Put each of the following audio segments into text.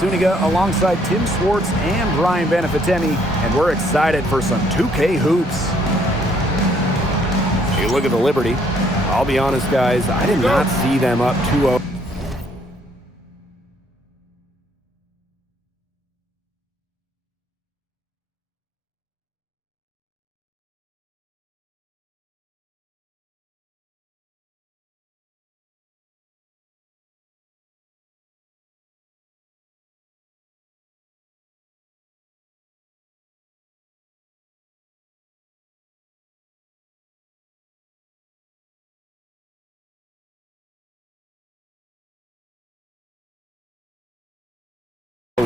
Zuniga alongside Tim Swartz and Brian Benefitemi, and we're excited for some 2K hoops. Hey, look at the Liberty. I'll be honest, guys, I did not see them up 2-0.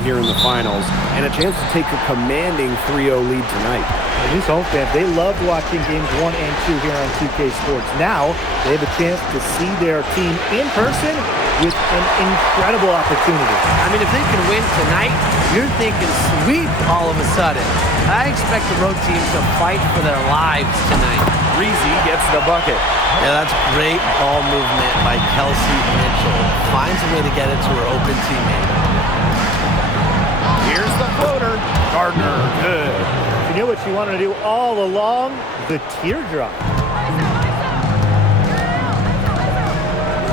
Here in the finals, and a chance to take a commanding 3-0 lead tonight. And these home fans, they love watching games 1 and 2 here on 2K Sports. Now, they have a chance to see their team in person with an incredible opportunity. I mean, if they can win tonight, you're thinking sweep all of a sudden. I expect the road team to fight for their lives tonight. Reezy gets the bucket. Yeah, that's great ball movement by Kelsey Mitchell. Finds a way to get it to her open teammate. Here's the floater. Gardner, good. You know what she wanted to do all along? The teardrop.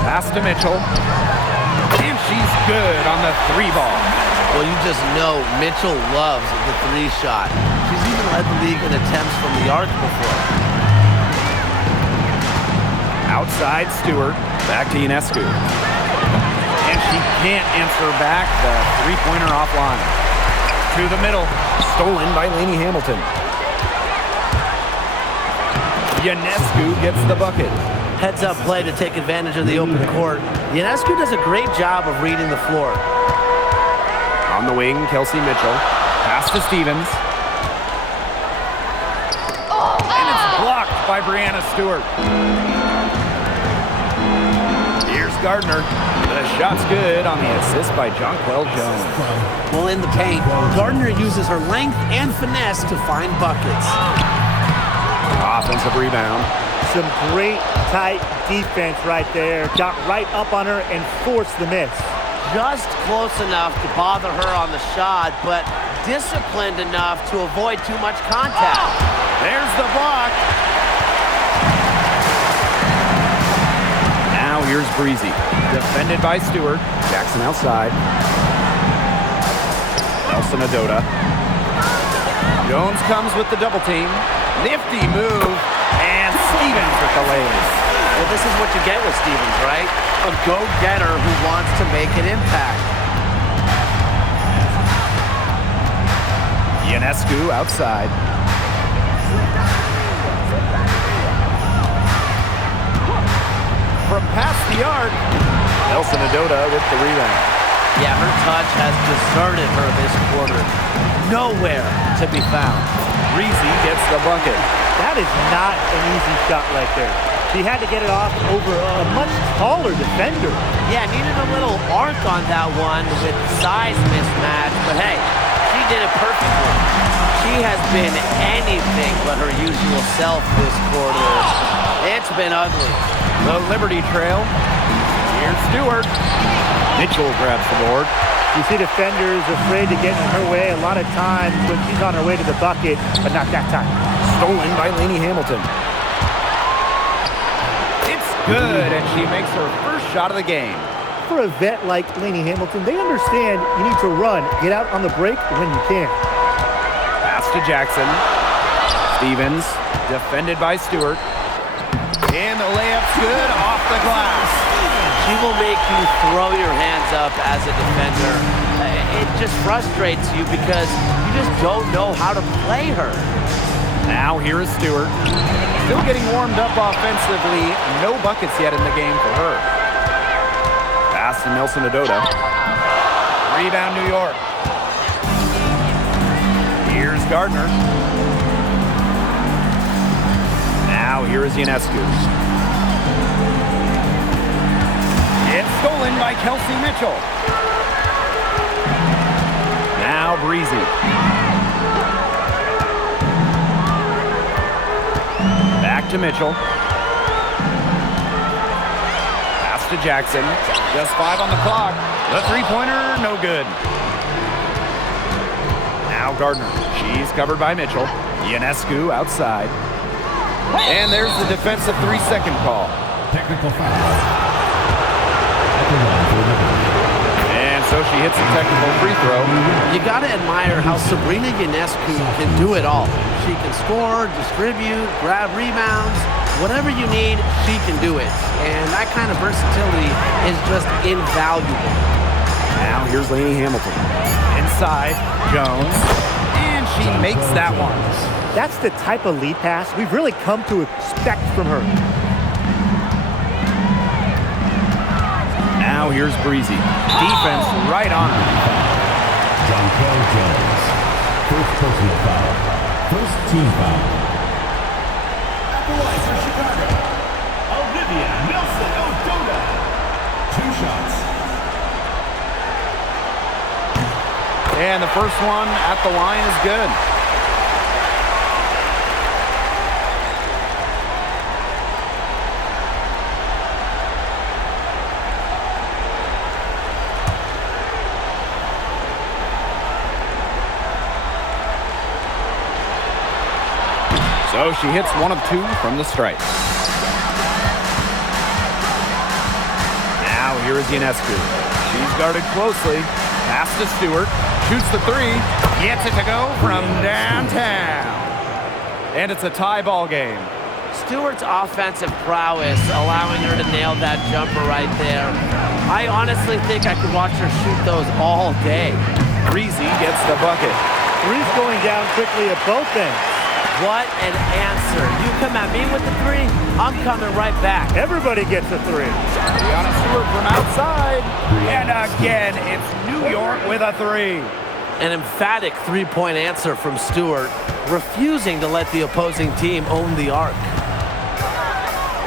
Pass to Mitchell. And she's good on the 3-ball. Well, you just know Mitchell loves the 3-shot. She's even led the league in attempts from the arc before. Outside Stewart. Back to Ionescu. And she can't answer back the three-pointer offline. To the middle. Stolen by Lainey Hamilton. Ionescu gets the bucket. Heads-up play to take advantage of the open court. Ionescu does a great job of reading the floor. On the wing, Kelsey Mitchell. Pass to Stevens. And it's blocked by Breanna Stewart. Here's Gardner. The shot's good on the assist by Jonquel Jones. Well, in the paint, Gardner uses her length and finesse to find buckets. Offensive rebound. Some great tight defense right there. Got right up on her and forced the miss. Just close enough to bother her on the shot, but disciplined enough to avoid too much contact. There's the block. Now here's Breezy. Defended by Stewart. Jackson outside. Nelson Adota. Jones comes with the double team. Nifty move. And Stevens with the lays. Well, this is what you get with Stevens, right? A go-getter who wants to make an impact. Ionescu outside. From past the arc, Nelson Adota with the rebound. Yeah, her touch has deserted her this quarter. Nowhere to be found. Reezy gets the bucket. That is not an easy shot right there. She had to get it off over a much taller defender. Yeah, needed a little arc on that one with size mismatch, but hey, she did it perfectly. She has been anything but her usual self this quarter. It's been ugly. The Liberty trail. Here's Stewart. Mitchell grabs the board. You see defenders afraid to get in her way a lot of times when she's on her way to the bucket, but not that time. Stolen by Lainey Hamilton. It's good, and she makes her first shot of the game. For a vet like Lainey Hamilton, they understand you need to run, get out on the break when you can. Pass to Jackson. Stevens, defended by Stewart. And the layup's good off the glass. She will make you throw your hands up as a defender. It just frustrates you because you just don't know how to play her. Now here is Stewart. Still getting warmed up offensively. No buckets yet in the game for her. Pass to Nelson Adota. Rebound New York. Here's Gardner. Now here is Ionescu. It's stolen by Kelsey Mitchell. Now Breezy. Back to Mitchell. Pass to Jackson. Just 5 on the clock. The three-pointer, no good. Now Gardner. She's covered by Mitchell. Ionescu outside. And there's the defensive 3-second call. Technical foul. And so she hits a technical free throw. You got to admire how Sabrina Ionescu can do it all. She can score, distribute, grab rebounds. Whatever you need, she can do it. And that kind of versatility is just invaluable. Now here's Lainey Hamilton. Inside, Jones. And she makes that one. That's the type of lead pass we've really come to expect from her. Now here's Breezy. Defense right on her. Jonquel Jones. First personal foul. First team foul. At the line for Chicago, Olivia Nelson-Ododa. 2 shots. And the first one at the line is good. So she hits 1 of 2 from the stripe. Now here is Ionescu. She's guarded closely. Pass to Stewart. Shoots the 3. Gets it to go from downtown. And it's a tie ball game. Stewart's offensive prowess allowing her to nail that jumper right there. I honestly think I could watch her shoot those all day. Breezy gets the bucket. 3's going down quickly at both ends. What an answer. You come at me with the 3, I'm coming right back. Everybody gets a 3. Brianna Stewart from outside. And again, it's New York with a 3. An emphatic 3-point answer from Stewart, refusing to let the opposing team own the arc.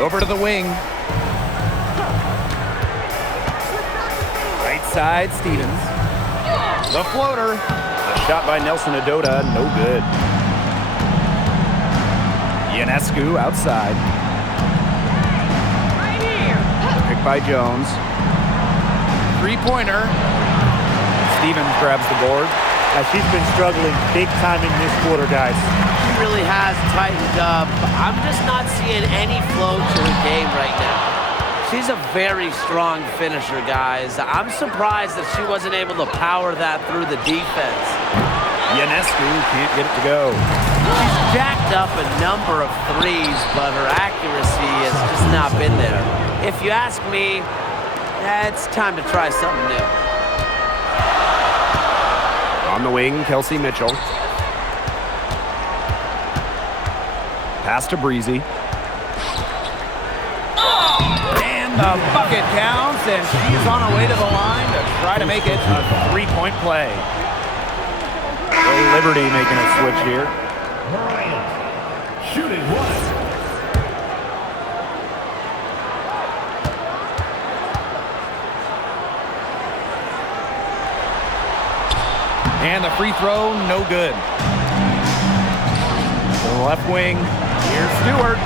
Over to the wing. Right side, Stevens. The floater. A shot by Nelson-Ododa, no good. Ionescu outside. Picked by Jones. 3-pointer. Stevens grabs the board. She's been struggling big time in this quarter, guys. She really has tightened up. I'm just not seeing any flow to her game right now. She's a very strong finisher, guys. I'm surprised that she wasn't able to power that through the defense. Ionescu can't get it to go. She's jacked up a number of 3s, but her accuracy has just not been there. If you ask me, it's time to try something new. On the wing, Kelsey Mitchell. Pass to Breezy. And the bucket counts, and she's on her way to the line to try to make it a 3-point play. Liberty making a switch here. Bryant. Shooting 1. And the free throw, no good. To the left wing, here's Stewart.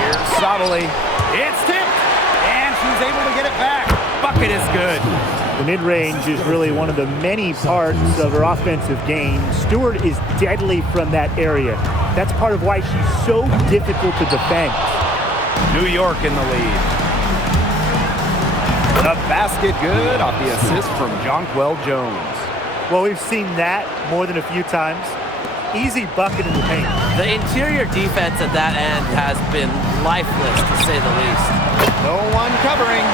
Here's Sottoli. It's tipped, and she's able to get it back. Bucket is good. The mid-range is really one of the many parts of her offensive game. Stewart is deadly from that area. That's part of why she's so difficult to defend. New York in the lead. The basket good off the assist from Jonquel Jones. Well, we've seen that more than a few times. Easy bucket in the paint. The interior defense at that end has been lifeless, to say the least. No one covering.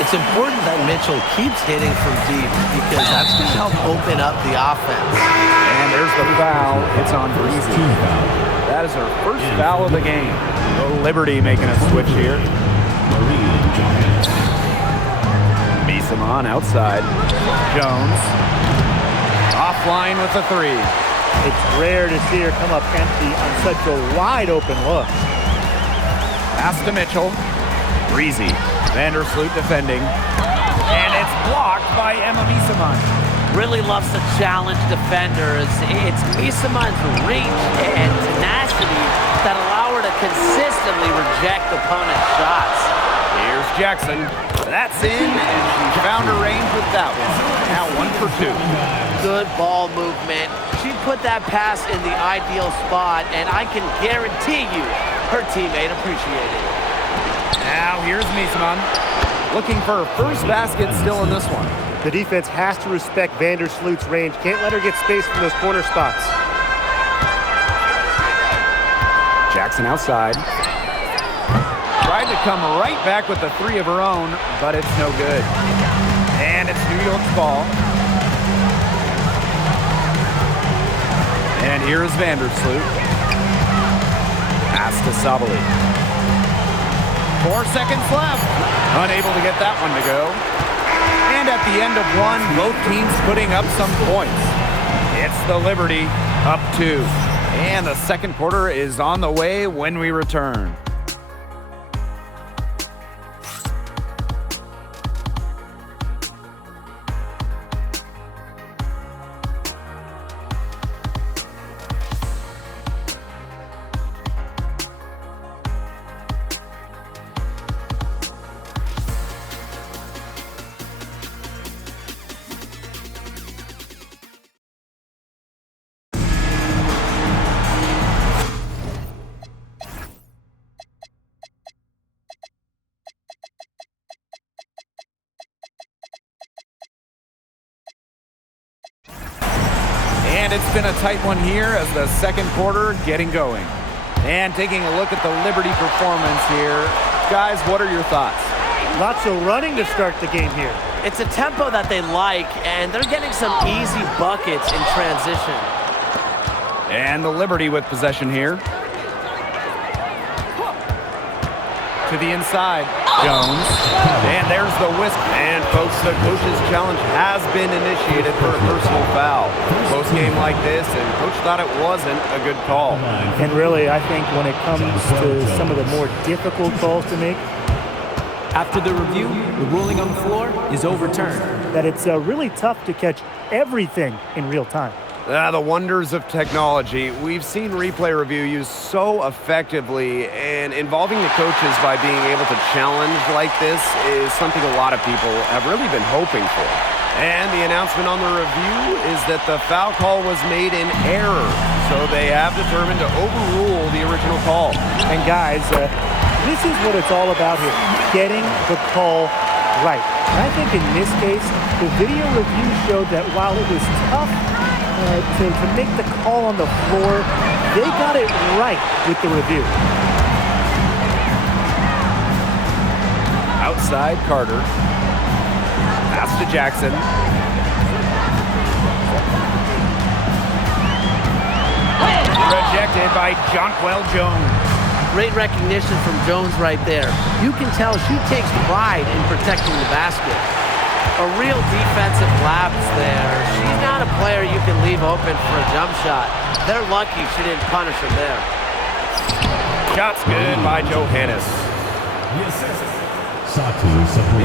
It's important that Mitchell keeps hitting from deep because that's going to help open up the offense. And there's the foul. It's on Breezy. That is her first foul of the game. Liberty making a switch here. Misamon outside. Jones. Offline with the 3. It's rare to see her come up empty on such a wide open look. Pass to Mitchell. Breezy. Vandersloot defending. And it's blocked by Emma Misamon. Really loves to challenge defenders. It's Misamon's reach and tenacity that allow her to consistently reject opponent shots. Here's Jackson. That's in, and she found her range with that one. Now 1 for 2. Good ball movement. She put that pass in the ideal spot, and I can guarantee you her teammate appreciated it. Now here's Miesman. Looking for her first basket still in this one. The defense has to respect Vandersloot's range. Can't let her get space from those corner spots. Jackson outside. Tried to come right back with the 3 of her own, but it's no good. And it's New York's ball. And here's Vandersloot. Pass to Sabali. 4 seconds left. Unable to get that one to go. And at the end of one, both teams putting up some points. It's the Liberty up 2. And the second quarter is on the way when we return. And it's been a tight one here as the second quarter getting going. And taking a look at the Liberty performance here. Guys, what are your thoughts? Lots of running to start the game here. It's a tempo that they like, and they're getting some easy buckets in transition. And the Liberty with possession here. To the inside, Jones. And there's the whisk. And folks, the coach's challenge has been initiated for a personal foul. Close game like this, and coach thought it wasn't a good call. And really, I think when it comes to some of the more difficult calls to make, After the review, the ruling on the floor is overturned. that it's really tough to catch everything in real time. The wonders of technology. We've seen replay review used so effectively, and involving the coaches by being able to challenge like this is something a lot of people have really been hoping for. And the announcement on the review is that the foul call was made in error, so they have determined to overrule the original call. And guys, this is what it's all about here, getting the call right. And I think in this case, the video review showed that while it was tough to make the call on the floor, they got it right with the review. Outside Carter. Pass to Jackson. Rejected by Jonquel Jones. Great recognition from Jones right there. You can tell she takes pride in protecting the basket. A real defensive lapse there. She's not a player you can leave open for a jump shot. They're lucky she didn't punish her there. Shot's good by Johannes.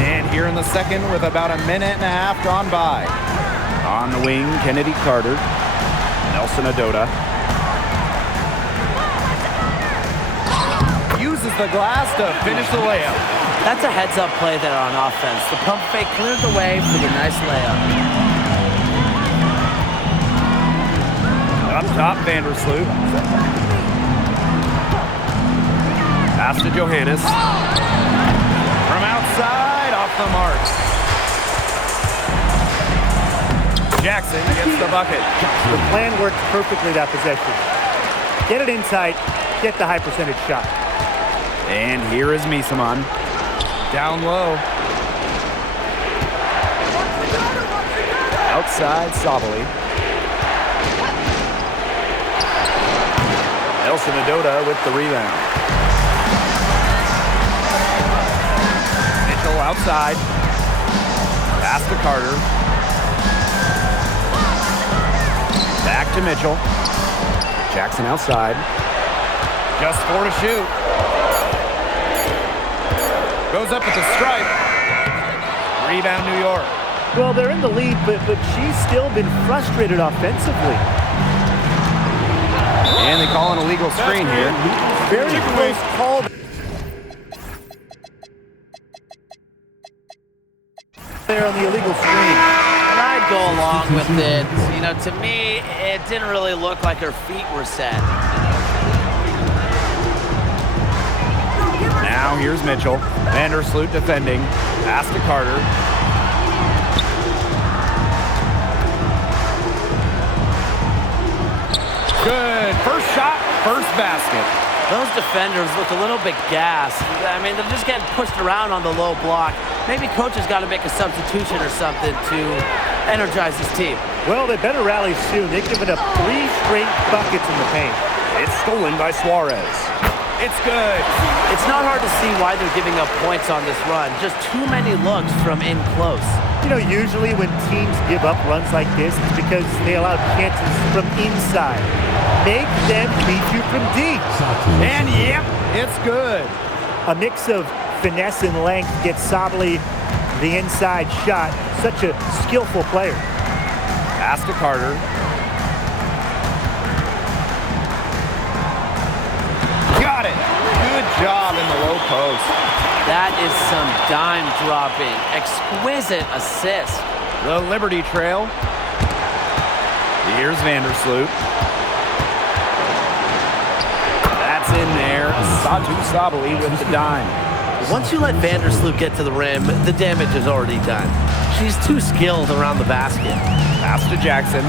And here in the second with about a minute and a half gone by. On the wing, Kennedy Carter. Nelson Adota. Uses the glass to finish the layup. That's a heads-up play there on offense. The pump fake cleared the way for the nice layup. Up top, Vandersloot. Pass to Johannes. From outside, off the mark. Jackson gets the bucket. The plan worked perfectly that possession. Get it inside, get the high percentage shot. And here is Miesman. Down low. Outside, Sabali. Nelson Adota with the rebound. Mitchell outside. Pass to Carter. Back to Mitchell. Jackson outside. Just 4 to shoot. Goes up with the stripe. Rebound, New York. Well, they're in the lead, but she's still been frustrated offensively. And they call an illegal screen here. Very close call. there on the illegal screen. And I'd go along with it. You know, to me, it didn't really look like her feet were set. Now here's Mitchell. Vandersloot defending. Pass to Carter. Good. First shot, first basket. Those defenders look a little bit gassed. I mean, they're just getting pushed around on the low block. Maybe coach has got to make a substitution or something to energize his team. Well, they better rally soon. They've given up 3 straight buckets in the paint. It's stolen by Suarez. It's good. It's not hard to see why they're giving up points on this run. Just too many looks from in close. You know, usually when teams give up runs like this, it's because they allow chances from inside. Make them beat you from deep. And yep, it's good. A mix of finesse and length gets Sabally the inside shot. Such a skillful player. Pass to Carter. Got it. Good job in the low post. That is some dime dropping. Exquisite assist. The Liberty trail. Here's Vandersloot. That's in there. Satou Sabally with the dime. Once you let Vandersloot get to the rim, the damage is already done. She's too skilled around the basket. Pass to Jackson.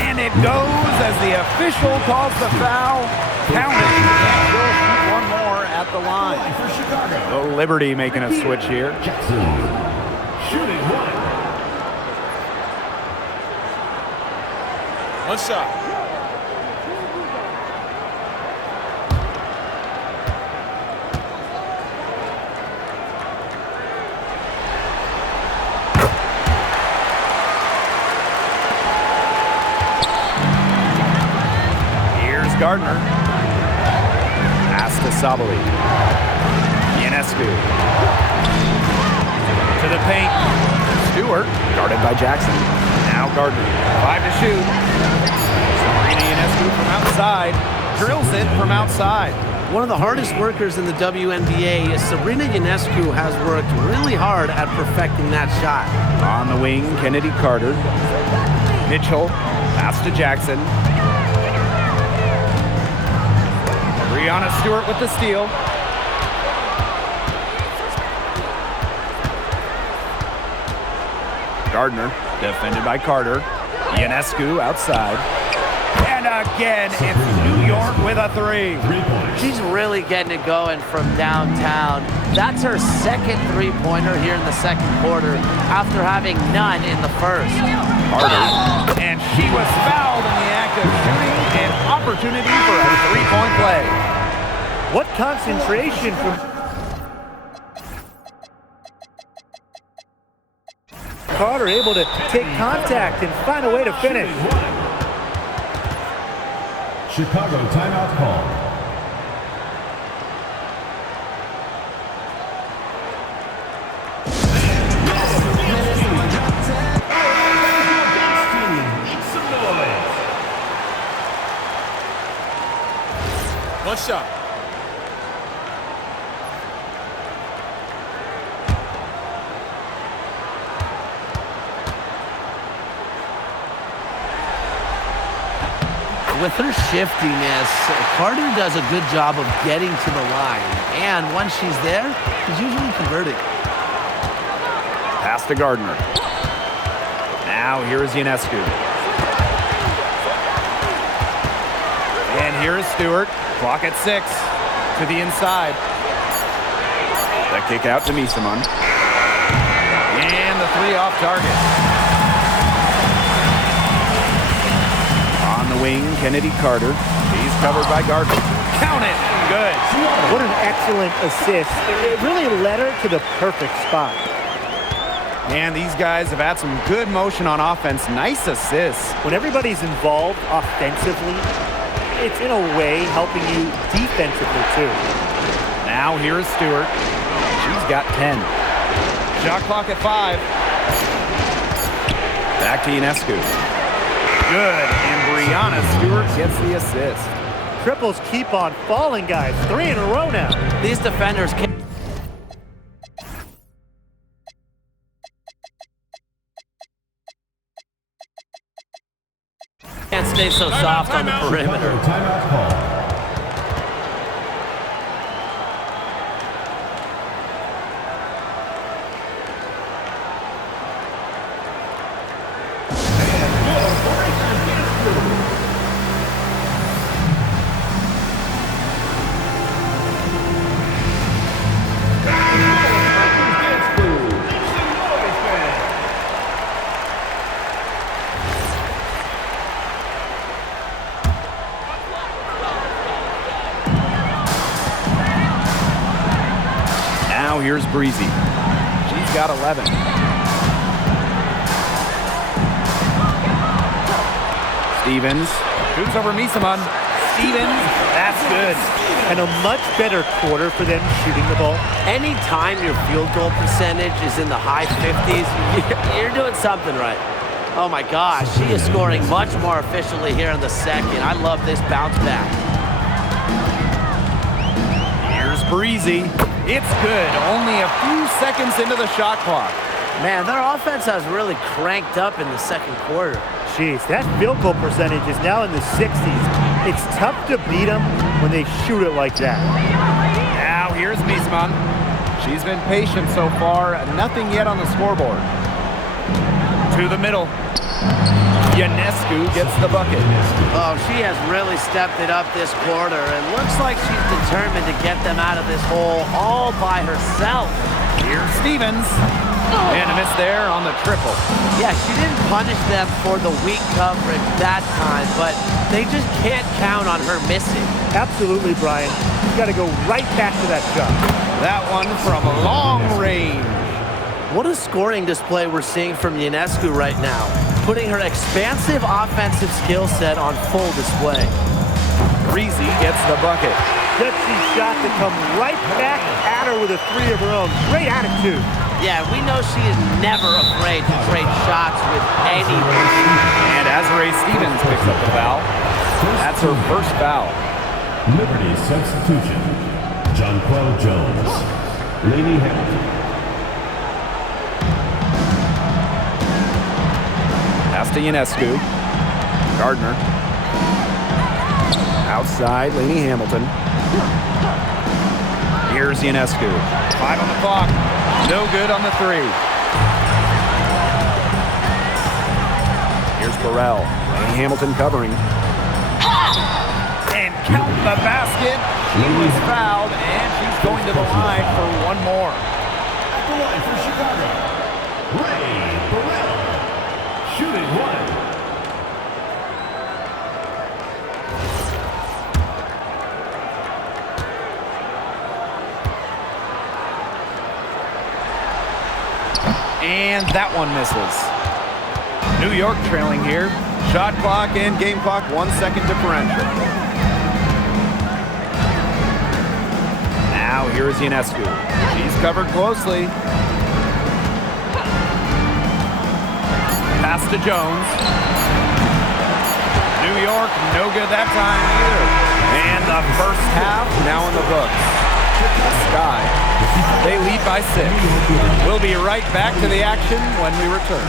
And it goes as the official calls the foul. Count it. And she'll shoot one more at the line. For Chicago. The Liberty making a switch here. Jackson. Shooting 1. One shot. Gardner. Pass to Sabally. Ionescu. To the paint. Stewart, guarded by Jackson. Now Gardner. 5 to shoot. Sabrina Ionescu from outside. Drills it from outside. One of the hardest workers in the WNBA, Sabrina Ionescu, has worked really hard at perfecting that shot. On the wing, Kennedy Carter. Mitchell. Pass to Jackson. Breanna Stewart with the steal. Gardner, defended by Carter. Ionescu outside. And again, it's New York with a 3. 3 points. She's really getting it going from downtown. That's her second three-pointer here in the second quarter after having none in the first. Carter. And she was fouled in the act of shooting. An opportunity for a 3-point play. What concentration from Carter, able to take contact and find a way to finish. Chicago timeout call. Make some noise. One shot. With her shiftiness, Carter does a good job of getting to the line. And once she's there, she's usually converting. Pass to Gardner. Now here is Ionescu. And here is Stewart. Clock at 6. To the inside. The kick out to Misamon. And the 3 off target. On the wing, Kennedy Carter. He's covered by Gardner. Count it. Good. What an excellent assist. It really led her to the perfect spot. And these guys have had some good motion on offense. Nice assists. When everybody's involved offensively, it's in a way helping you defensively too. Now here is Stewart. She's got 10. Shot clock at 5. Back to Ionescu. Good, and Breanna Stewart gets the assist. triples keep on falling, guys. 3 in a row now. These defenders can't stay so soft on the perimeter. Timeout call. Now here's Breezy. She's got 11. Stevens shoots over Misaman. Stevens, that's good. And a much better quarter for them shooting the ball. Anytime your field goal percentage is in the high 50s, you're doing something right. Oh my gosh, she is scoring much more efficiently here in the second. I love this bounce back. Here's Breezy. It's good. Only a few seconds into the shot clock. Man, their offense has really cranked up in the second quarter. Jeez, that field goal percentage is now in the 60s. It's tough to beat them when they shoot it like that. Now here's Misaman. She's been patient so far. Nothing yet on the scoreboard. To the middle. Ionescu gets the bucket. Oh, she has really stepped it up this quarter and looks like she's determined to get them out of this hole all by herself. Here's Stevens. And a miss there on the triple. Yeah, she didn't punish them for the weak coverage that time, but they just can't count on her missing. Absolutely, Brian. You got to go right back to that shot. That one from long range. What a scoring display we're seeing from Ionescu right now, putting her expansive offensive skill set on full display. Breezy gets the bucket. Gutsy shot to come right back at her with a 3 of her own. Great attitude. Yeah, we know she is never afraid to trade shots with anyone. And Azurá Stevens picks up the foul. That's her first foul. Liberty substitution. Jonquel Jones. Lainey Hamilton. Pass to Ionescu. Gardner. Outside, Lainey Hamilton. Here's Ionescu. 5 on the clock. No good on the 3. Here's Burrell. Lainey Hamilton covering. And count the basket. She was fouled, and she's going to the line for one more. At the line for Chicago, Ray Burrell. Shooting 1. And that one misses. New York trailing here. Shot clock and game clock 1 second differential. Now here's Ionescu. She's covered closely. Pass to Jones. New York, no good that time either. And the first half now in the books. Sky. They lead by 6. We'll be right back to the action when we return.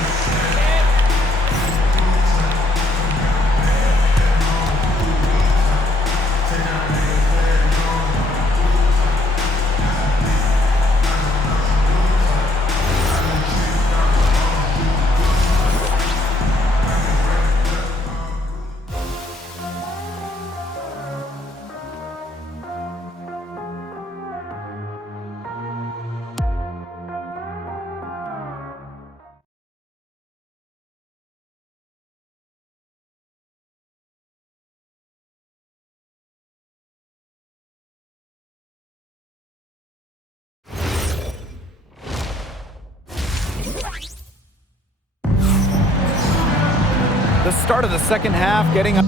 The start of the second half getting up.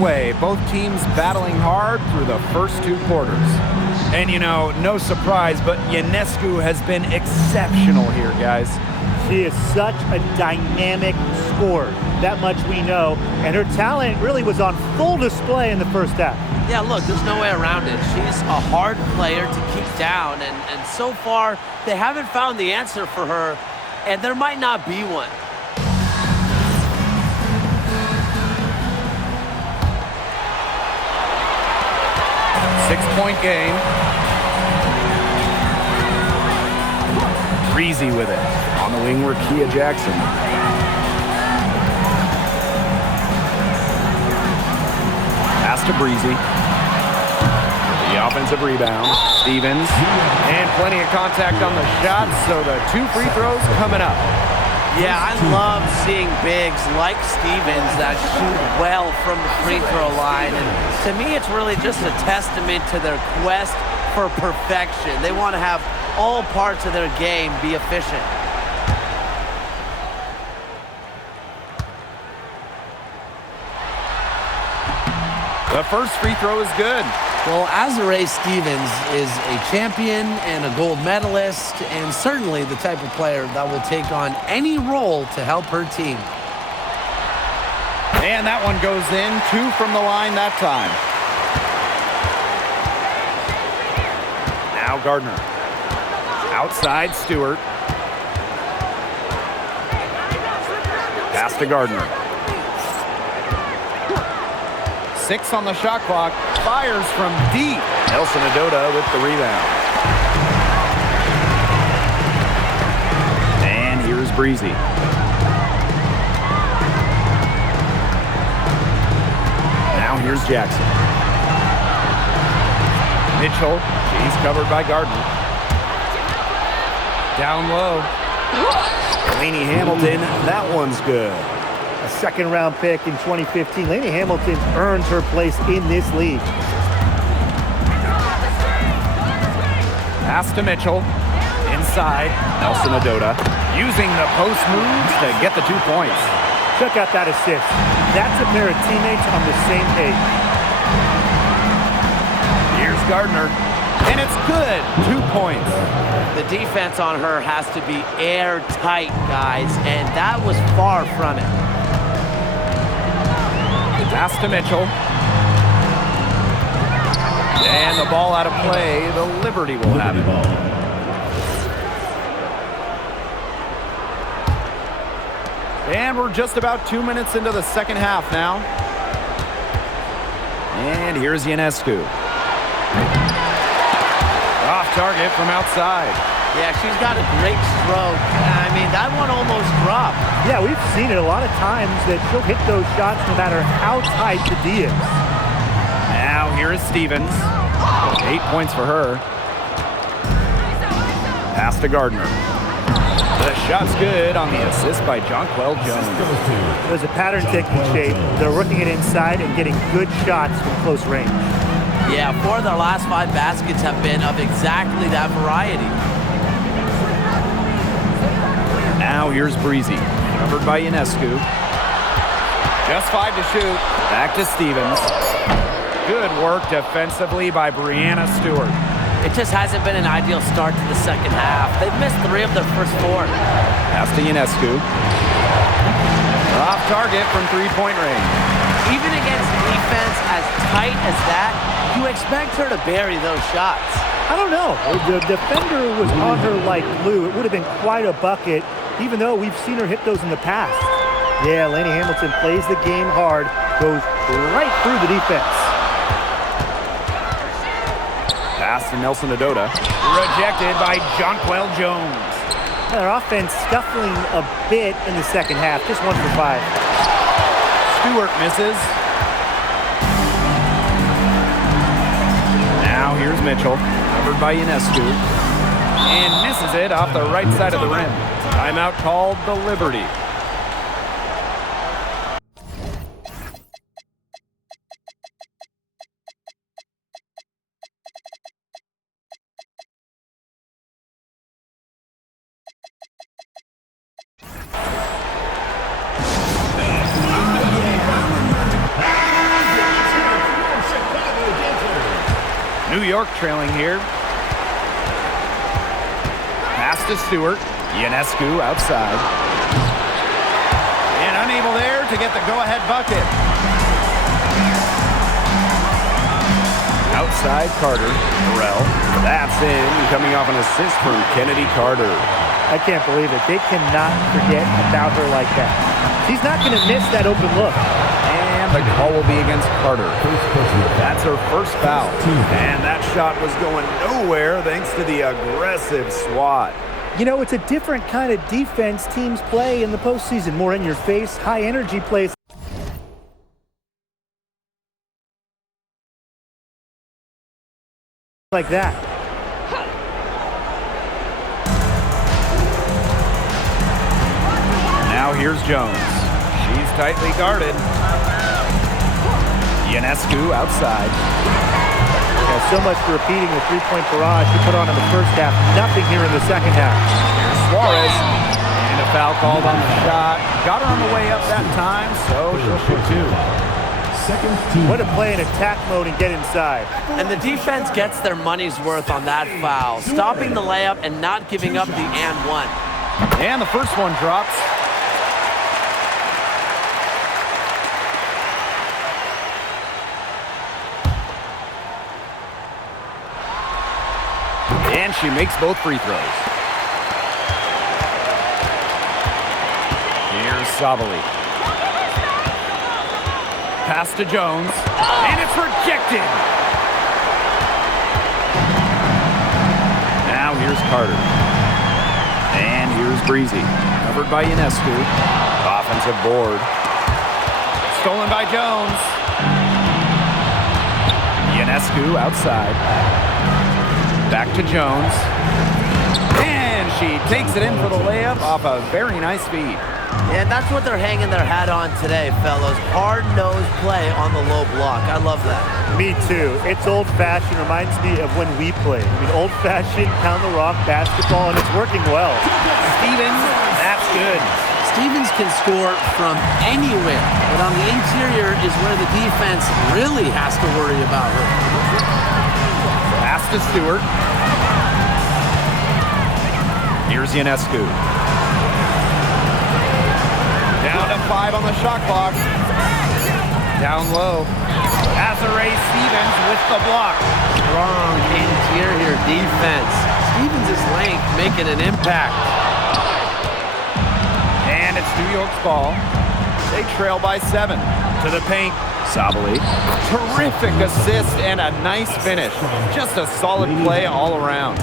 underway. Both teams battling hard through the first 2 quarters. And, you know, no surprise, but Ionescu has been exceptional here, guys. She is such a dynamic scorer. That much we know. And her talent really was on full display in the first half. Yeah, look, there's no way around it. She's a hard player to keep down, and so far, they haven't found the answer for her, and there might not be one. Six-point game. Breezy with it. On the wing, Rakia Jackson. Pass to Breezy. The offensive rebound. Stevens. And plenty of contact on the shots, so the 2 free throws coming up. Yeah, I love seeing bigs like Stevens that shoot well from the free throw line. And to me, it's really just a testament to their quest for perfection. They want to have all parts of their game be efficient. The first free throw is good. Well, Azurá Stevens is a champion and a gold medalist, and certainly the type of player that will take on any role to help her team. And that one goes in. 2 from the line that time. Now Gardner. Outside Stewart. Pass to Gardner. 6 on the shot clock. Fires from deep. Nelson Adota with the rebound. And here's Breezy. Now here's Jackson. Mitchell. She's covered by Gardner. Down low. Lainey Hamilton. That one's good. A second-round pick in 2015. Lainey Hamilton earned her place in this league. Pass to Mitchell. Inside. Nelson Adota. Using the post moves to get the 2 points. Check out that assist. That's a pair of teammates on the same page. Here's Gardner. And it's good. 2 points. The defense on her has to be airtight, guys, and that was far from it. Pass to Mitchell. And the ball out of play. The Liberty will have it. And we're just about 2 minutes into the second half now. And here's Ionescu. Off target from outside. Yeah, she's got a great stroke. I mean, that one almost dropped. Yeah, we've seen it a lot of times that she'll hit those shots no matter how tight the D is. Now here is Stevens. 8 points for her. Pass to Gardner. The shot's good on the assist by Jonquel Jones. There's a pattern taking shape. They're working it inside and getting good shots from close range. Yeah, 4 of their last 5 baskets have been of exactly that variety. Now here's Breezy, covered by Ionescu. Just 5 to shoot. Back to Stevens. Good work defensively by Breanna Stewart. It just hasn't been an ideal start to the second half. They've missed 3 of their first 4. Pass to Ionescu. Off target from 3-point range. Even against defense as tight as that, you expect her to bury those shots. I don't know. The defender was on her like glue. It would have been quite a bucket, even though we've seen her hit those in the past. Yeah, Lainey Hamilton plays the game hard, goes right through the defense. Pass to Nelson Adota. Rejected by Jonquel Jones. Their offense scuffling a bit in the second half, just 1 for 5. Stewart misses. Now here's Mitchell, covered by Ionescu. And misses it off the right side of the rim. Timeout called the Liberty. New York trailing here. Pass to Stewart. Ionescu outside. And unable there to get the go-ahead bucket. Outside Carter. Burrell. That's in. Coming off an assist from Kennedy Carter. I can't believe it. They cannot forget about her like that. She's not going to miss that open look. And the call will be against Carter. That's her first foul. And that shot was going nowhere thanks to the aggressive swat. You know, it's a different kind of defense teams play in the postseason. More in your face, high energy plays like that. Now here's Jones. She's tightly guarded. Ionescu outside. Yeah, so much for repeating the three-point barrage she put on in the first half. Nothing here in the second half. Here's Suarez. And a foul called on the shot. Got her on the way up that time, so she'll shoot two. What a play in attack mode and get inside. And the defense gets their money's worth on that foul, stopping the layup and not giving up the and one. And the first one drops. And she makes both free throws. Here's Sabali. Pass to Jones. And it's rejected. Now here's Carter. And here's Breezy. Covered by Ionescu. Offensive board. Stolen by Jones. Ionescu outside. Back to Jones. And she takes it in for the layup off a very nice feed. And that's what they're hanging their hat on today, fellas. Hard-nosed play on the low block. I love that. Me too. It's old-fashioned. Reminds me of when we played. I mean, old-fashioned, pound-the-rock basketball, and it's working well. Stevens, that's good. Stevens can score from anywhere, but on the interior is where the defense really has to worry about her. Pass to Stewart. Here's Ionescu. Down to 5 on the shot clock. Down low. Azare Stevens with the block. Strong interior defense. Stevens' length making an impact. And it's New York's ball. They trail by 7. To the paint. Sabali. Terrific assist and a nice finish. Just a solid play all around.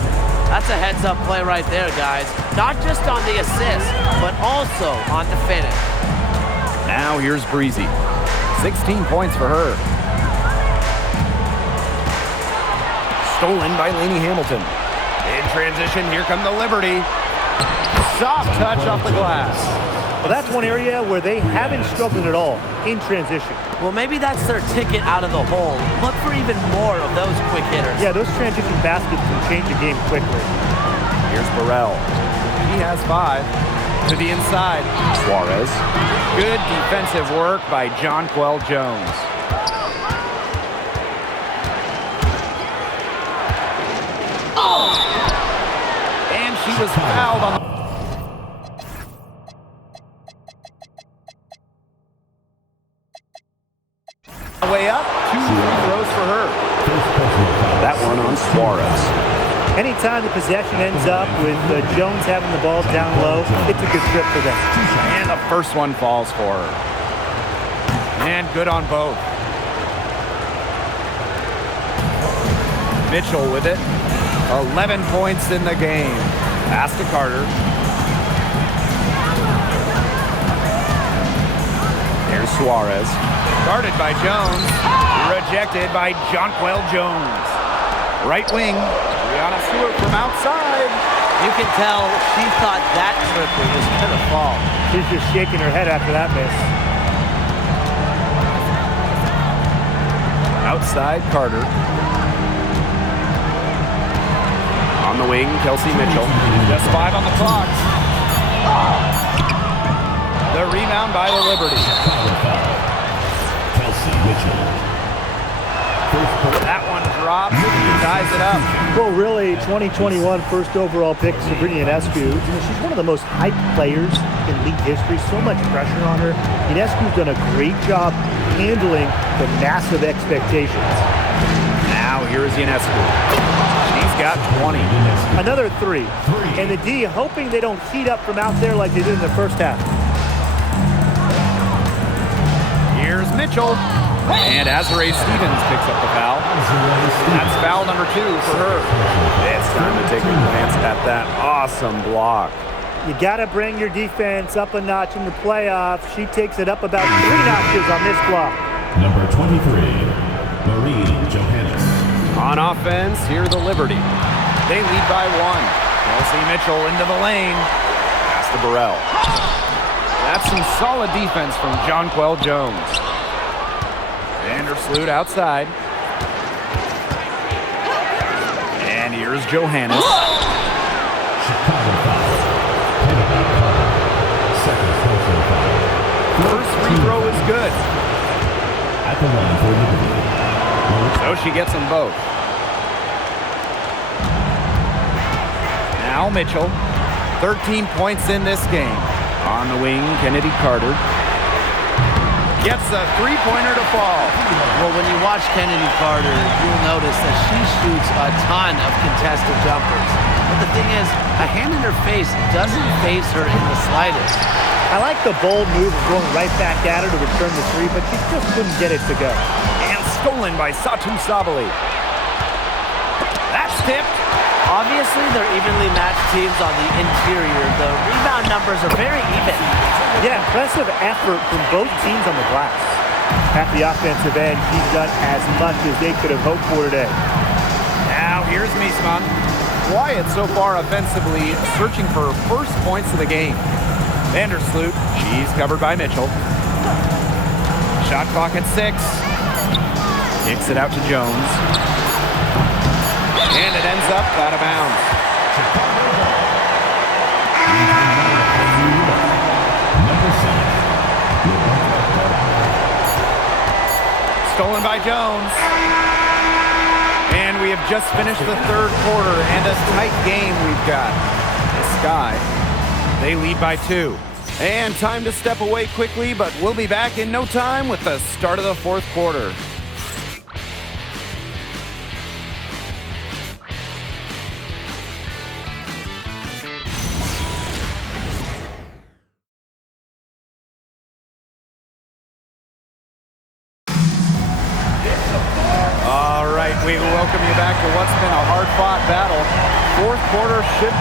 That's a heads-up play right there, guys. Not just on the assist, but also on the finish. Now here's Breezy. 16 points for her. Stolen by Lainey Hamilton. In transition, here come the Liberty. Soft touch off the glass. Well, that's one area where they haven't struggled at all in transition. Well, maybe that's their ticket out of the hole. Look for even more of those quick hitters. Yeah, those transition baskets can change the game quickly. Here's Burrell. He has 5. To the inside. Suarez. Good defensive work by Jonquel Jones. And she was fouled on the... way up, 2 free throws for her. That one on Suarez. Anytime the possession ends up with Jones having the ball down low, it's a good trip for them. And the first one falls for her. And good on both. Mitchell with it. 11 points in the game. Pass to Carter. Here's Suarez. Guarded by Jones. Rejected by Jonquel Jones. Right wing. Brianna Stewart from outside. You can tell she thought that triple was going to fall. She's just shaking her head after that miss. Outside Carter. On the wing, Kelsey Mitchell. Just 5 on the clock. The rebound by the Liberty. Kelsey Mitchell. That one drops. ties it up. Well, really, 2021 first overall pick, Sabrina Ionescu. She's one of the most hyped players in league history. So much pressure on her. Ionescu's done a great job handling the massive expectations. Now here's Ionescu. She's got 20. Another three. And the D hoping they don't heat up from out there like they did in the first half. Here's Mitchell. And Azurá Stevens picks up the foul. That's foul number 2 for her. It's time to take a glance at that awesome block. You got to bring your defense up a notch in the playoffs. She takes it up about 3 notches on this block. Number 23, Marie Johannes. On offense, here the Liberty. They lead by 1. Kelsey Mitchell into the lane. Pass to Burrell. That's some solid defense from Jonquel Jones. Vandersloot outside. And here's Johannes. Chicago foul. Second personal foul. First free throw is good. At the line for Liberty. So she gets them both. Now Mitchell. 13 points in this game. On the wing, Kennedy Carter. Gets a three-pointer to fall. Well, when you watch Kennedy Carter, you'll notice that she shoots a ton of contested jumpers. But the thing is, a hand in her face doesn't faze her in the slightest. I like the bold move of going right back at her to return the three, but she just couldn't get it to go. And stolen by Satu Sabali. That's tipped. Obviously, they're evenly matched teams on the interior. The rebound numbers are very even. Yeah, impressive effort from both teams on the glass. At the offensive end, he's done as much as they could have hoped for today. Now here's Miesman. Quiet so far offensively, searching for first points of the game. Vandersloot, she's covered by Mitchell. Shot clock at 6. Kicks it out to Jones. And it ends up out of bounds. Number 7. Stolen by Jones. And we have just finished the third quarter and a tight game we've got. The Sky, they lead by 2. And time to step away quickly, but we'll be back in no time with the start of the fourth quarter. We welcome you back to what's been a hard-fought battle. Fourth quarter should...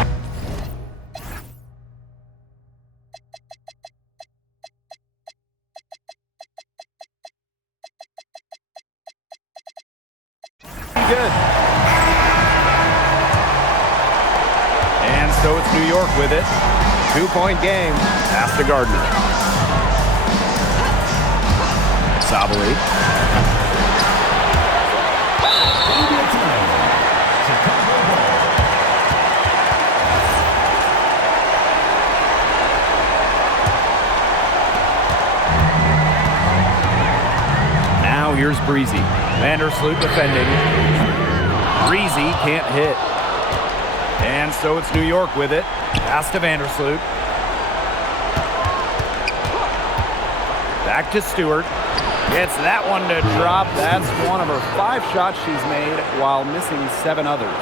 be good. And so it's New York with it. 2-point game. Pass to Gardner. Sabali. Now here's Breezy. Vandersloot defending. Breezy can't hit. And so it's New York with it. Pass to Vandersloot. Back to Stewart. Gets that one to drop. That's one of her 5 shots she's made while missing 7 others.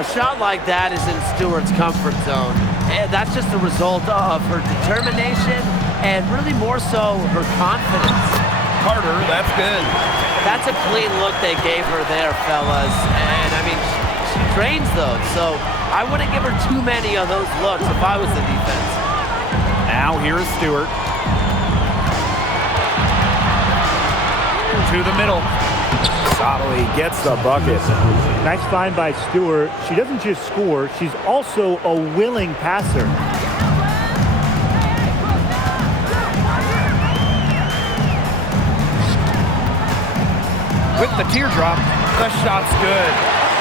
A shot like that is in Stewart's comfort zone. And that's just a result of her determination and really more so her confidence. Carter, that's good. That's a clean look they gave her there, fellas. And I mean, she drains those. So I wouldn't give her too many of those looks if I was the defense. Now here's Stewart. To the middle. Sabali gets the bucket. Nice find by Stewart. She doesn't just score, she's also a willing passer. With the teardrop, the shot's good.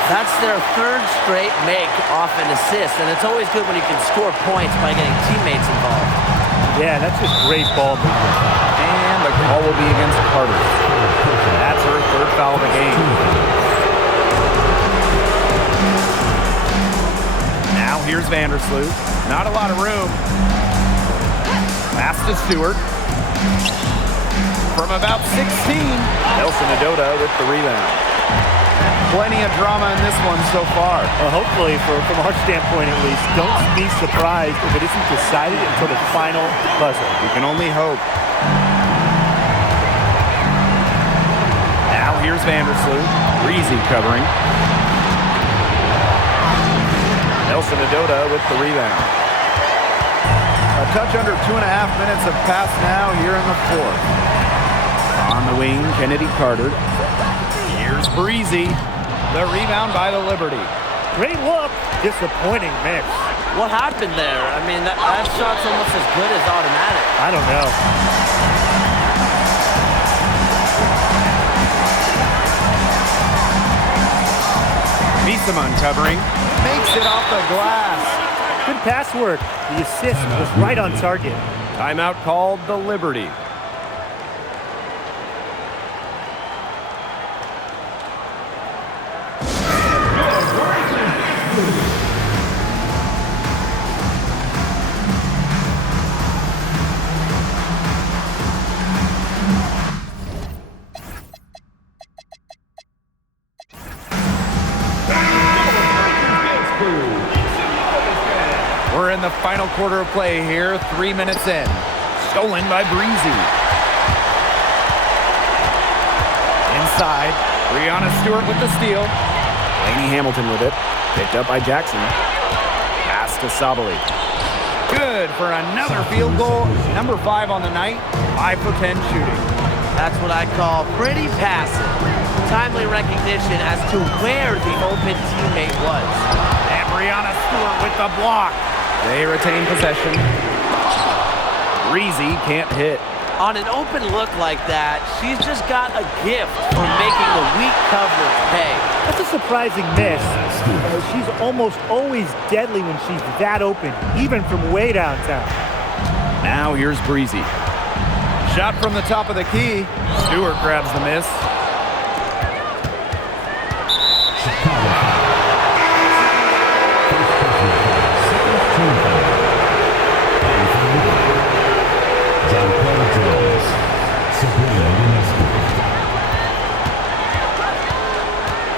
That's their 3rd straight make off an assist, and it's always good when you can score points by getting teammates involved. Yeah, that's just great ball movement. And the call will be against Carter. That's her 3rd foul of the game. here's Vandersloot. Not a lot of room. Pass to Stewart. From about 16, Nelson Ododa with the rebound. Plenty of drama in this one so far. Well, hopefully, from our standpoint at least, don't be surprised if it isn't decided until the final buzzer. We can only hope. Now here's Vandersloot. Breezy covering. Nelson Ododa with the rebound. A touch under 2.5 minutes have passed now here in the fourth. On the wing, Kennedy Carter. Here's Breezy. The rebound by the Liberty. Great look. Disappointing miss. What happened there? I mean, that shot's almost as good as automatic. I don't know. Bissamon covering. Makes it off the glass. Good pass work. The assist was right on target. Timeout called the Liberty. We're in the final quarter of play here, 3 minutes in. Stolen by Breezy. Inside, Breanna Stewart with the steal. Lainey Hamilton with it. Picked up by Jackson. Pass to Sabali. Good for another field goal. Number 5 on the night. 5 for 10 shooting. That's what I call pretty passive. Timely recognition as to where the open teammate was. And Breanna Stewart with the block. They retain possession. Breezy can't hit. On an open look like that, she's just got a gift for making the weak coverage pay. That's a surprising miss. She's almost always deadly when she's that open, even from way downtown. Now here's Breezy. Shot from the top of the key. Stewart grabs the miss.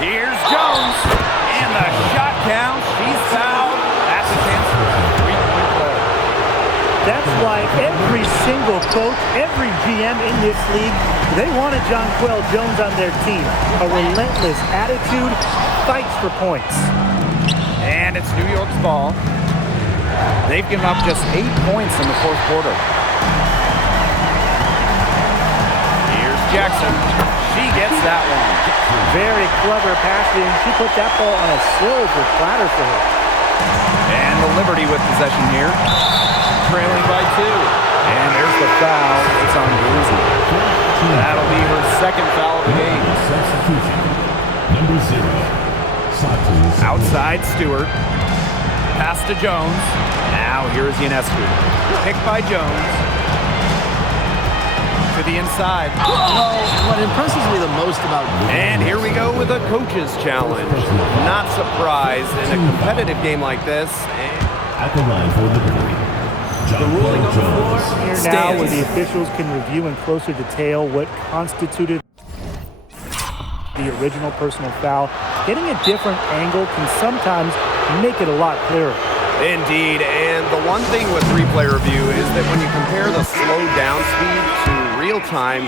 Here's Jones, and the shot count. She's fouled. That's a chance for a 3-point play. That's why every single coach, every GM in this league, they wanted Jonquel Jones on their team. A relentless attitude, fights for points. And it's New York's ball. They've given up just 8 points in the fourth quarter. Here's Jackson. She gets that one. Very clever passing. She put that ball on a silver platter for her. And the Liberty with possession here. Trailing by 2. And there's the foul. It's on Breezy. That'll be her second foul of the game. Substitution. Number 0. Sato. Outside Stewart. Pass to Jones. Now here's Ionescu. Picked by Jones. To the inside. What impresses me the most about And here we go with a coach's challenge. Not surprised in a competitive game like this. At the line for Liberty. the ruling on the floor Here now where stands. the officials can review in closer detail what constituted the original personal foul. Getting a different angle can sometimes make it a lot clearer. Indeed, and the one thing with replay review is that when you compare the slowed down speed to real time,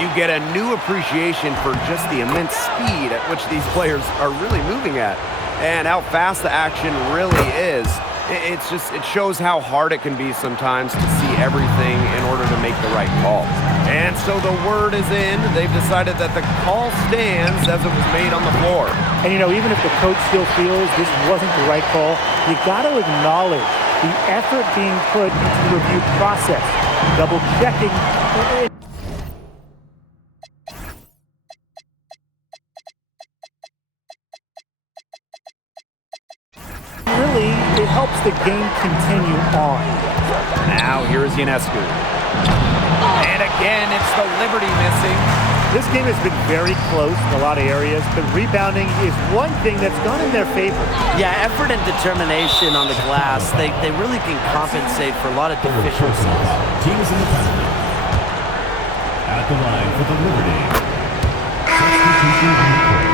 you get a new appreciation for just the immense speed at which these players are really moving at and how fast the action really is. It shows how hard it can be sometimes to see everything in order to make the right call. And so the word is in. They've decided that the call stands as it was made on the floor. And, you know, even if the coach still feels this wasn't the right call, you got to acknowledge the effort being put into the review process. Double checking. Really, it helps the game continue on. Now here's Ionescu. And again, it's the Liberty missing. This game has been very close in a lot of areas, but rebounding is one thing that's gone in their favor. Yeah, effort and determination on the glass, they really can compensate for a lot of deficiencies. Teams in the penalty. At the line for the Liberty. Substitution on the court.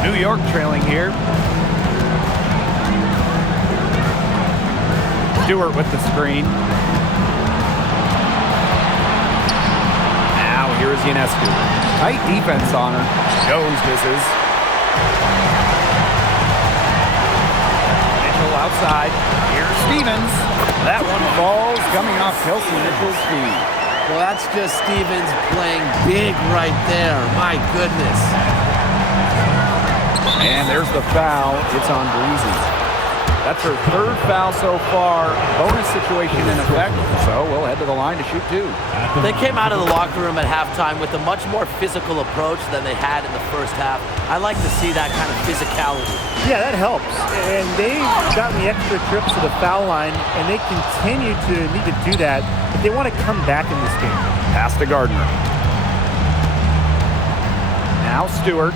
New York trailing here. Stewart with the screen. Now here's Ionescu. Tight defense on her. Jones misses. Mitchell outside. Here's Stevens. That one falls coming off Kelsey Mitchell's feet. Well, that's just Stevens playing big right there. My goodness. And there's the foul. It's on Breezy. That's her third foul so far. Bonus situation in effect. So we'll head to the line to shoot two. They came out of the locker room at halftime with a much more physical approach than they had in the first half. I like to see that kind of physicality. Yeah, that helps. And they've gotten the extra trips to the foul line, and they continue to need to do that if they want to come back in this game. Pass to Gardner. Now Stewart.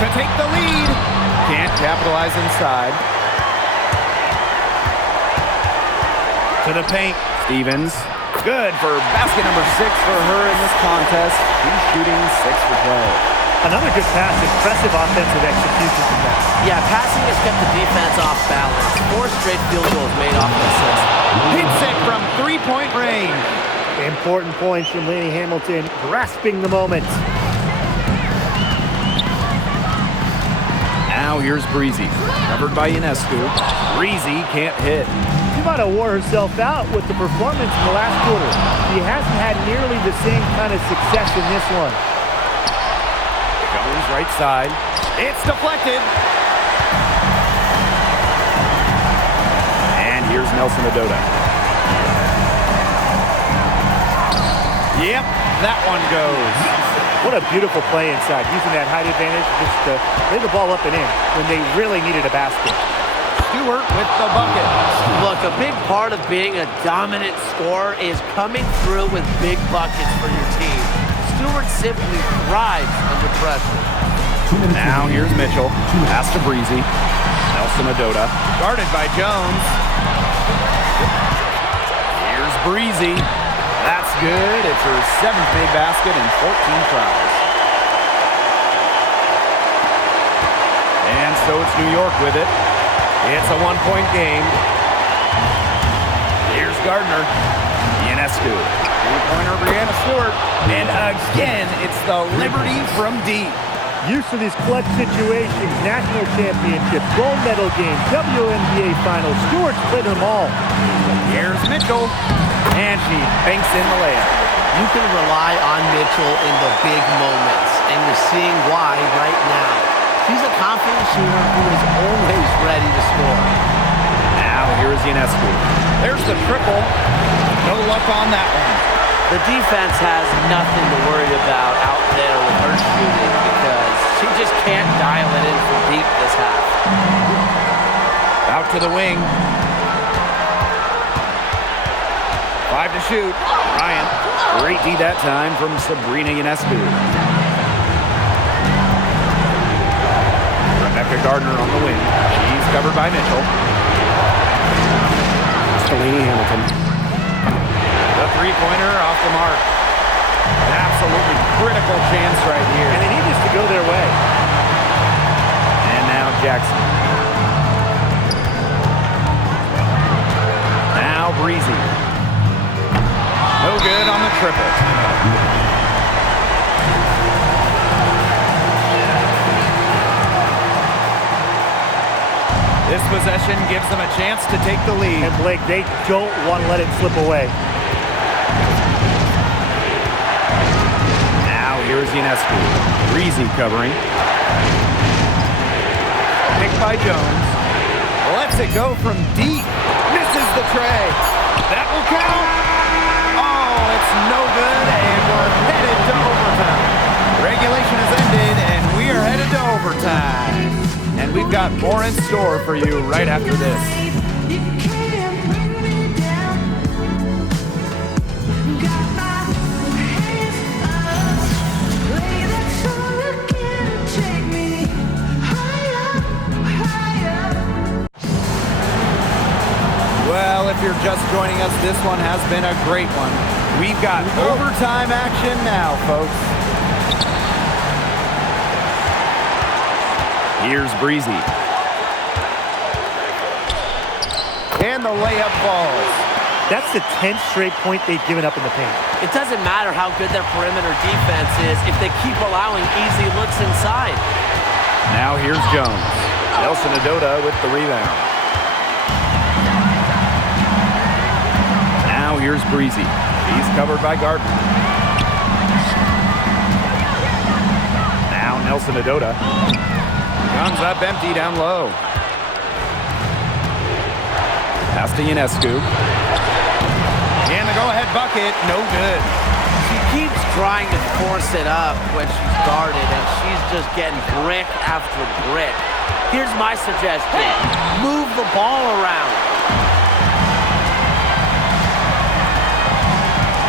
To take the lead. Can't capitalize inside. To the paint. Stevens. Good for basket number 6 for her in this contest. She's shooting 6 for 12. Another good pass. Impressive offensive execution from that. Yeah, passing has kept the defense off balance. 4 straight field goals made off the assist. Hits it from three-point range. Important points from Laney Hamilton, grasping the moment. Now here's Breezy. Covered by Ionescu. Breezy can't hit. She might have wore herself out with the performance in the last quarter. She hasn't had nearly the same kind of success in this one. Jones right side. It's deflected. And here's Nelson Adota. Yep, that one goes. What a beautiful play inside, using that height advantage just to lay the ball up and in when they really needed a basket. Stewart with the bucket. Look, a big part of being a dominant scorer is coming through with big buckets for your team. Stewart simply thrives under pressure. Now here's Mitchell. Pass to Breezy. Nelson Adota. Guarded by Jones. Here's Breezy. That's good. It's her 7th made basket and 14 tries. And so it's New York with it. It's a one-point game. Here's Gardner. Ionescu. Three-pointer, Breanna Stewart. And again, it's the Liberty from deep. Used to these clutch situations, national championships, gold medal games, WNBA finals. Stewart's played them all. Here's Mitchell. And she banks in the layup. You can rely on Mitchell in the big moments, and you're seeing why right now. She's a confident shooter who is always ready to score. Now here's Ionescu. There's the triple. No luck on that one. The defense has nothing to worry about out there with her shooting because she just can't dial it in from deep this half. Out to the wing. 5 to shoot. Bryant. Great D that time from Sabrina Ionescu. Rebecca Gardner on the wing. She's covered by Mitchell. Laney Hamilton. The three-pointer off the mark. An absolutely critical chance right here. And they need this to go their way. And now Jackson. Now Breezy. No good on the triple. This possession gives them a chance to take the lead. And Blake, they don't want to let it slip away. Now here's Ionescu. Breezy covering. Picked by Jones. Lets it go from deep. Misses the tray. That will count. Oh, it's no good, and we're headed to overtime. Regulation has ended, and we are headed to overtime. And we've got more in store for you right after this. if you're just joining us, this one has been a great one. We've got overtime action now, folks. Here's Breezy. And the layup falls. That's the 10th straight point they've given up in the paint. It doesn't matter how good their perimeter defense is if they keep allowing easy looks inside. Now here's Jones. Nelson Adota with the rebound. Now here's Breezy. He's covered by Gardner. Now Nelson Adota. Comes up empty down low. Pass to Ionescu. And the go-ahead bucket, no good. She keeps trying to force it up when she's guarded, and she's just getting brick after brick. Here's my suggestion. Move the ball around.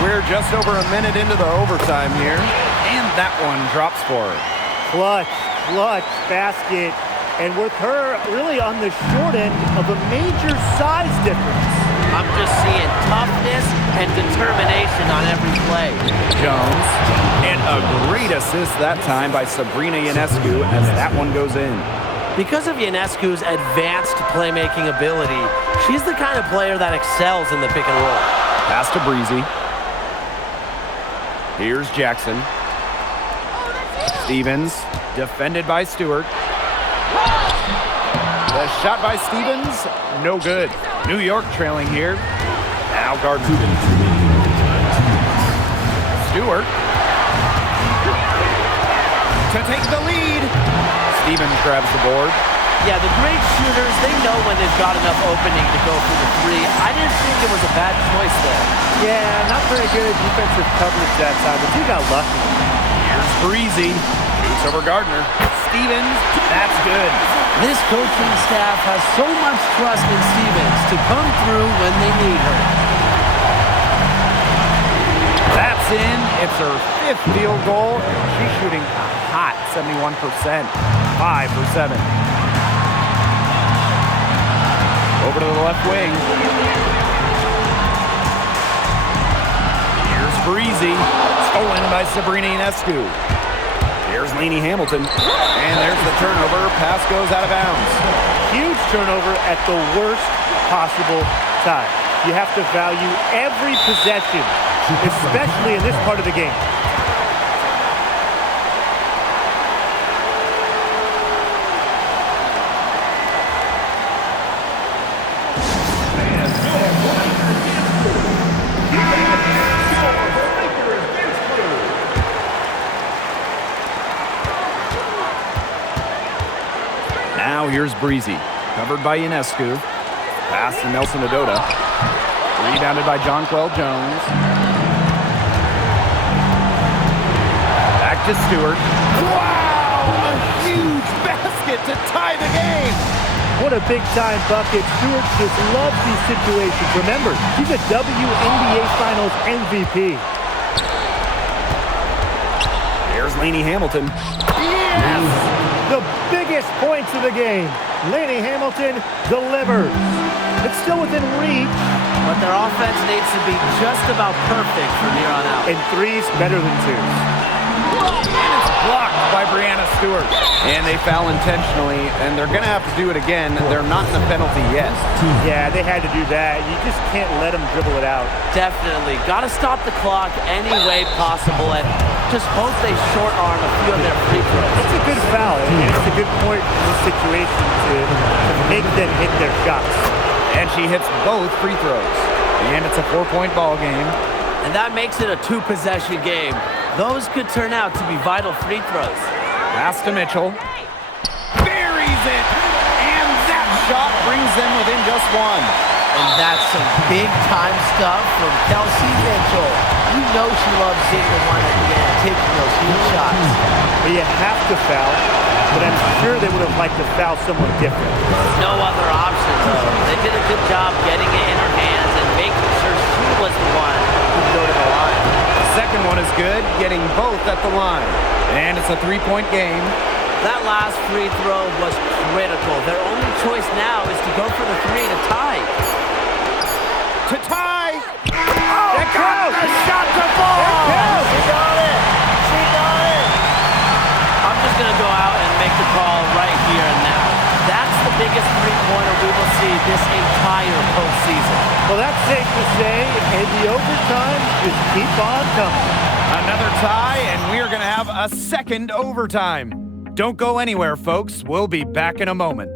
We're just over a minute into the overtime here, and that one drops for her. Clutch basket. And with her really on the short end of a major size difference. I'm just seeing toughness and determination on every play. Jones, and a great assist that time by Sabrina Ionescu as that one goes in. Because of Ionescu's advanced playmaking ability, she's the kind of player that excels in the pick and roll. Pass to Breezy. Here's Jackson. Stevens, defended by Stewart. The shot by Stevens, no good. New York trailing here. Now Gardner. Stewart. To take the lead. Stevens grabs the board. Yeah, the great shooters, they know when they've got enough opening to go for the three. I didn't think it was a bad choice there. Yeah, not very good defensive coverage that time, but you got lucky. Here's Breezy. Shoots over Gardner. Stevens, that's good. This coaching staff has so much trust in Stevens to come through when they need her. That's in. It's her 5th field goal. She's shooting a hot 71%. 5 for 7. Over to the left wing. Here's Breezy. Stolen by Sabrina Ionescu. Here's Lainey Hamilton. And there's the turnover. Pass goes out of bounds. Huge turnover at the worst possible time. You have to value every possession, especially in this part of the game. Now here's Breezy, covered by Ionescu. Pass to Nelson Adota. Rebounded by Jonquel Jones. Back to Stewart. Wow! A huge basket to tie the game. What a big-time bucket. Stewart just loves these situations. Remember, she's a WNBA Finals MVP. Here's Lainey Hamilton. Yes! The biggest points of the game. Lainey Hamilton delivers. It's still within reach. But their offense needs to be just about perfect from here on out. And threes better than twos. And it's blocked by Breanna Stewart. And they foul intentionally, and they're going to have to do it again. They're not in the penalty yet. Yeah, they had to do that. You just can't let them dribble it out. Definitely. Got to stop the clock any way possible, and just hope they short arm a few of their free throws. It's a good foul, and it's a good point in this situation to make them hit their shots. And she hits both free throws. And it's a 4-point ball game. And that makes it a 2-possession game. Those could turn out to be vital free throws. Pass to Mitchell. Buries it! And that shot brings them within just one. And that's some big-time stuff from Kelsey Mitchell. You know she loves being the one at the end, taking those huge shots. But you have to foul, but I'm sure they would have liked to foul someone different. No other option, though. They did a good job getting it in her hands and making sure she was the one who could go to the line. The second one is good, getting both at the line. And it's a 3-point game. That last free throw was critical. Their only choice now is to go for the 3 to tie. to tie. Oh, There goes. the shot to fall. There goes. She got it. She got it. I'm just going to go out and make the call right here and now. That's the biggest three-pointer we will see this entire postseason. Well, that's safe to say, and the overtime just keep on coming. Another tie, and we are going to have a second overtime. Don't go anywhere, folks. We'll be back in a moment.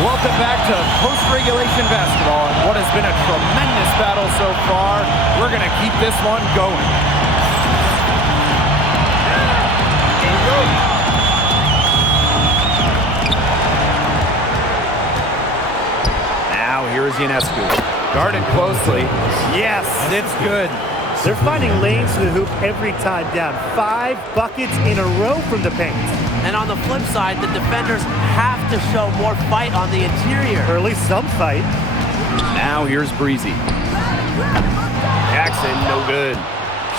Welcome back to post-regulation basketball, and what has been a tremendous battle so far. We're going to keep this one going. Now here's Ionescu. Guarded closely. Yes, it's good. They're finding lanes to the hoop every time down. 5 buckets in a row from the paint. And on the flip side, the defenders have to show more fight on the interior. Or at least some fight. Now here's Breezy. Jackson, no good.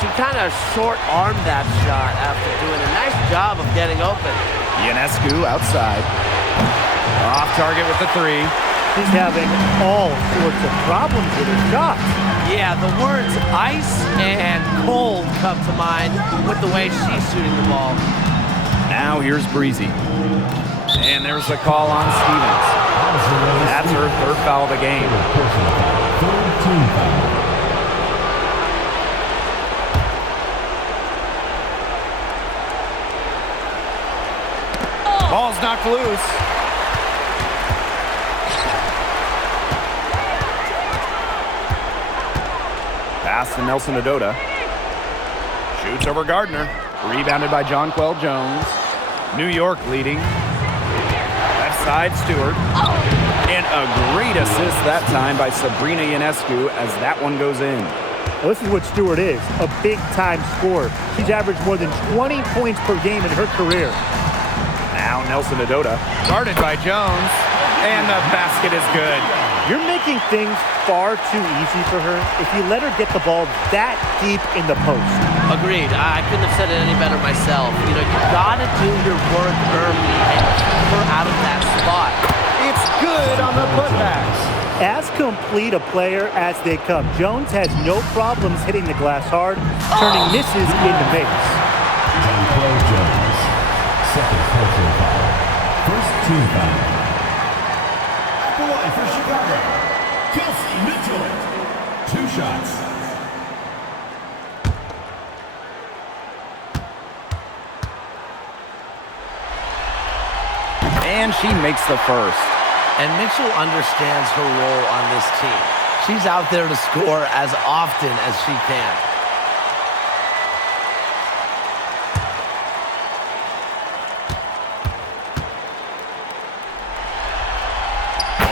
She kind of short-armed that shot after doing a nice job of getting open. Ionescu outside. Off target with the 3. He's having all sorts of problems with his shots. Yeah, the words ice and cold come to mind with the way she's shooting the ball. Now here's Breezy. And there's a call on Stevens. That's her 3rd foul of the game. Third team foul. Ball's knocked loose. Pass to Nelson Adota. Shoots over Gardner. Rebounded by Jonquel Jones. New York leading. Left side, Stewart. And a great assist that time by Sabrina Ionescu as that one goes in. Well, this is what Stewart is, a big-time scorer. She's averaged more than 20 points per game in her career. Now Nelson Adota. Guarded by Jones. And the basket is good. You're making things far too easy for her if you let her get the ball that deep in the post. Agreed. I couldn't have said it any better myself. You know, you gotta do your work early and keep her out of that spot. It's good on the putbacks. As complete a player as they come, Jones has no problems hitting the glass hard, turning misses into makes. Jonquel Jones. Second personal foul. First team foul. At the line for Chicago, Kelsey Mitchell. 2 shots. And she makes the first. And Mitchell understands her role on this team. She's out there to score as often as she can.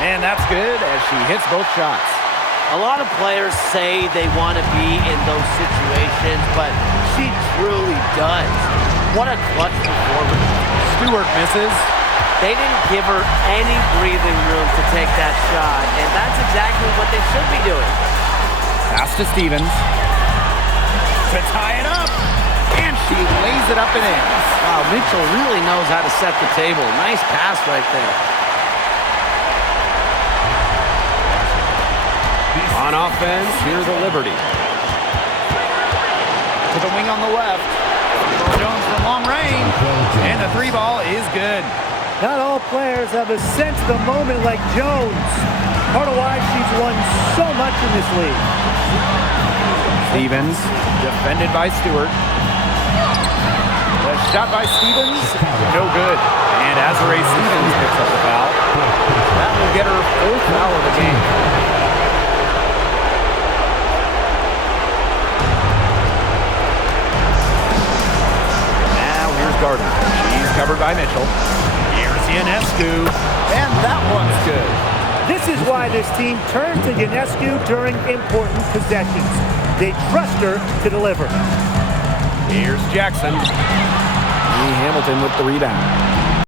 And that's good as she hits both shots. A lot of players say they want to be in those situations, but she truly does. What a clutch performance. Stewart misses. They didn't give her any breathing room to take that shot, and that's exactly what they should be doing. Pass to Stevens. To tie it up. And she lays it up and in. Wow, Mitchell really knows how to set the table. Nice pass right there. On offense, here's a Liberty. To the wing on the left. Jones from long range. And the 3 ball is good. Not all players have a sense of the moment like Jones. Part of why she's won so much in this league. Stevens, defended by Stewart. The shot by Stevens, no good. And Azurá Stevens picks up the foul. That will get her 4th foul of the game. Now here's Gardner. She's covered by Mitchell. Here's Ionescu. And that one's good. This is why this team turns to Ionescu during important possessions. They trust her to deliver. Here's Jackson. Lee Hamilton with the rebound.